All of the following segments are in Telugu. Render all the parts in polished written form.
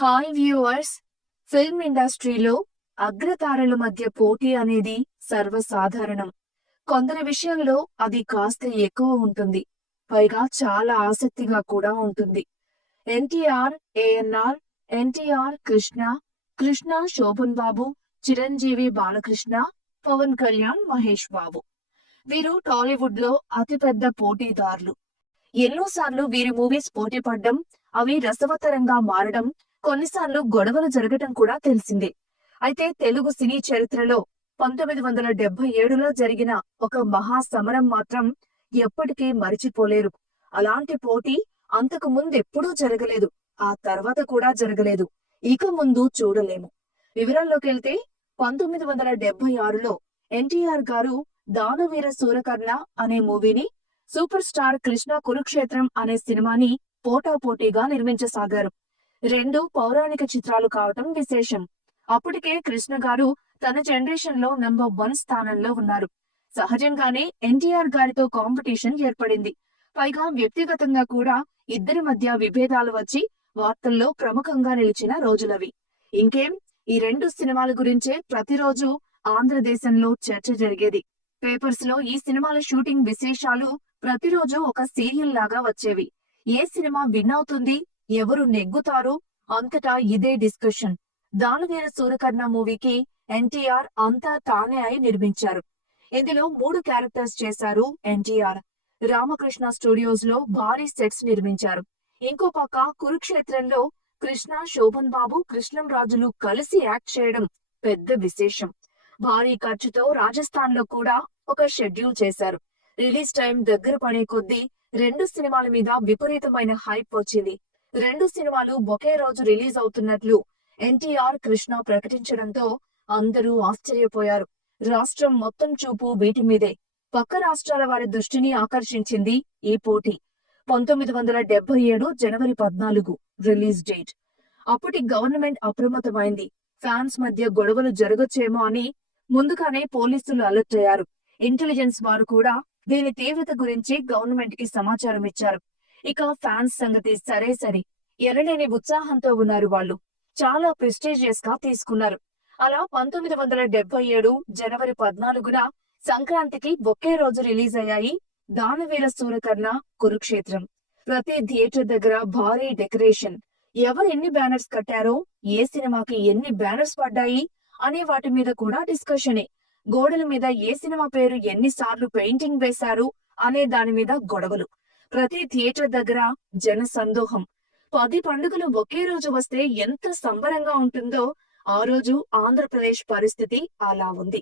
Hi viewers. ఫిల్మ్ ఇండస్ట్రీలో అగ్రతారల మధ్య పోటీ అనేది సర్వసాధారణం. కొందరి విషయంలో అది కాస్త ఎక్కువ ఉంటుంది, పైగా చాలా ఆసక్తిగా కూడా ఉంటుంది. ఎన్టీఆర్, ఏఎన్ఆర్, ఎన్టీఆర్ కృష్ణ, కృష్ణ శోభన్ బాబు, చిరంజీవి బాలకృష్ణ, పవన్ కళ్యాణ్, మహేష్ బాబు. వీరు టాలీవుడ్ లో అతిపెద్ద పోటీదారులు. ఎన్నోసార్లు వీరి మూవీస్ పోటీ పడ్డం, అవి రసవత్తరంగా మారడం, కొన్నిసార్లు గొడవలు జరగటం కూడా తెలిసిందే. అయితే తెలుగు సినీ చరిత్రలో 1977లో జరిగిన ఒక మహా సమరం మాత్రం ఎప్పటికీ మరిచిపోలేరు. అలాంటి పోటీ అంతకు ముందెప్పుడూ జరగలేదు, ఆ తర్వాత కూడా జరగలేదు, ఇక ముందు చూడలేము. వివరాల్లోకెళ్తే 1976లో ఎన్టీఆర్ గారు దానవీర సూరకర్ణ అనే మూవీని, సూపర్ స్టార్ కృష్ణ కురుక్షేత్రం అనే సినిమాని పోటాపోటీగా నిర్మించసాగారు. రెండు పౌరాణిక చిత్రాలు కావటం విశేషం. అప్పటికే కృష్ణ గారు తన జనరేషన్ లో నంబర్ 1 స్థానంలో ఉన్నారు. సహజంగానే ఎన్టీఆర్ గారితో కాంపిటీషన్ ఏర్పడింది. పైగా వ్యక్తిగతంగా కూడా ఇద్దరి మధ్య విభేదాలు వచ్చి వార్తల్లో ప్రముఖంగా నిలిచిన రోజులవి. ఇంకేం, ఈ రెండు సినిమాల గురించే ప్రతిరోజు ఆంధ్రదేశంలో చర్చ జరిగేది. పేపర్స్ లో ఈ సినిమాల షూటింగ్ విశేషాలు ప్రతిరోజు ఒక సీరియల్ లాగా వచ్చేవి. ఏ సినిమా విన్ అవుతుంది, ఎవరు నెగ్గుతారు, అంతటా ఇదే డిస్కషన్. దానవీర సూరకర్ణ మూవీకి ఎన్టీఆర్ అంతా తానే అయి నిర్మించారు. ఇందులో 3 క్యారెక్టర్స్ చేశారు ఎన్టీఆర్. రామకృష్ణ స్టూడియోస్ లో భారీ సెట్స్ నిర్మించారు. ఇంకో పక్క కురుక్షేత్రంలో కృష్ణ, శోభన్ బాబు, కృష్ణంరాజులు కలిసి యాక్ట్ చేయడం పెద్ద విశేషం. భారీ ఖర్చుతో రాజస్థాన్ లో కూడా ఒక షెడ్యూల్ చేశారు. రిలీజ్ టైం దగ్గర పడే కొద్దీ రెండు సినిమాల మీద విపరీతమైన హైప్ వచ్చింది. రెండు సినిమాలు ఒకే రోజు రిలీజ్ అవుతున్నట్లు ఎన్టీఆర్, కృష్ణ ప్రకటించడంతో అందరూ ఆశ్చర్యపోయారు. రాష్ట్రం మొత్తం చూపు వీటి మీదే. పక్క రాష్ట్రాల వారి దృష్టిని ఆకర్షించింది ఈ పోటీ. 1977 జనవరి 14 రిలీజ్ డేట్. అప్పటి గవర్నమెంట్ అప్రమత్తమైంది. ఫ్యాన్స్ మధ్య గొడవలు జరగొచ్చేమో అని ముందుగానే పోలీసులు అలర్ట్ అయ్యారు. ఇంటెలిజెన్స్ వారు కూడా దీని తీవ్రత గురించి గవర్నమెంట్ కి సమాచారం ఇచ్చారు. ఇక ఫ్యాన్స్ సంగతి సరే, ఎనలేని ఉత్సాహంతో ఉన్నారు వాళ్ళు. చాలా ప్రెస్టీజియస్ గా తీసుకున్నారు. అలా 1977 జనవరి 14న సంక్రాంతికి ఒకే రోజు రిలీజ్ అయ్యాయి దానవీర సూరకర్ణ, కురుక్షేత్రం. ప్రతి థియేటర్ దగ్గర భారీ డెకరేషన్. ఎవరు ఎన్ని బ్యానర్స్ కట్టారో, ఏ సినిమాకి ఎన్ని బ్యానర్స్ పడ్డాయి అనే వాటి మీద కూడా డిస్కషనే. గోడల మీద ఏ సినిమా పేరు ఎన్నిసార్లు పెయింటింగ్ వేశారు అనే దాని మీద గొడవలు. ప్రతి థియేటర్ దగ్గర జన సందోహం. 10 పండుగలు ఒకే రోజు వస్తే ఎంత సంబరంగా ఉంటుందో, ఆ రోజు ఆంధ్రప్రదేశ్ పరిస్థితి అలా ఉంది.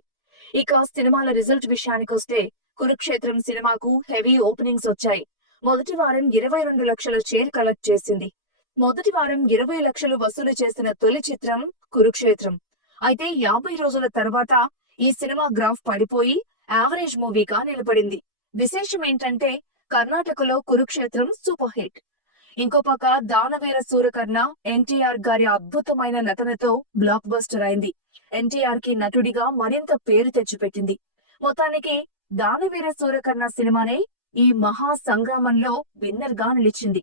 ఇక సినిమాల రిజల్ట్ విషయానికొస్తే కురుక్షేత్రం సినిమాకు హెవీ ఓపెనింగ్స్ వచ్చాయి. మొదటి వారం 22 లక్షల షేర్ కలెక్ట్ చేసింది. మొదటి వారం 20 లక్షలు వసూలు చేసిన తొలి చిత్రం కురుక్షేత్రం. అయితే 50 రోజుల తర్వాత ఈ సినిమా గ్రాఫ్ పడిపోయి యావరేజ్ మూవీగా నిలబడింది. విశేషం ఏంటంటే కర్ణాటకలో కురుక్షేత్రం సూపర్ హిట్. ఇంకో పక్క దానవీర సూరకర్ణ ఎన్టీఆర్ గారి అద్భుతమైన నటనతో బ్లాక్ బస్టర్ అయింది. ఎన్టీఆర్ కి నటుడిగా మరింత పేరు తెచ్చిపెట్టింది. మొత్తానికి దానవీర సూరకర్ణ సినిమానే ఈ మహా సంగ్రామంలో విన్నర్ గా నిలిచింది.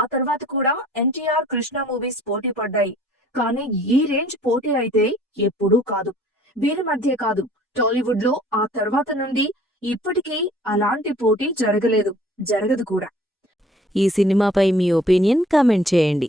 ఆ తర్వాత కూడా ఎన్టీఆర్, కృష్ణ మూవీస్ పోటీ పడ్డాయి. కానీ ఈ రేంజ్ పోటీ అయితే ఎప్పుడూ కాదు. వీరి మధ్య కాదు, టాలీవుడ్ లో ఆ తర్వాత నుండి ఇప్పటికీ అలాంటి పోటీ జరగలేదు, జరగదు కూడా. ఈ సినిమాపై మీ ఒపీనియన్ కామెంట్ చేయండి.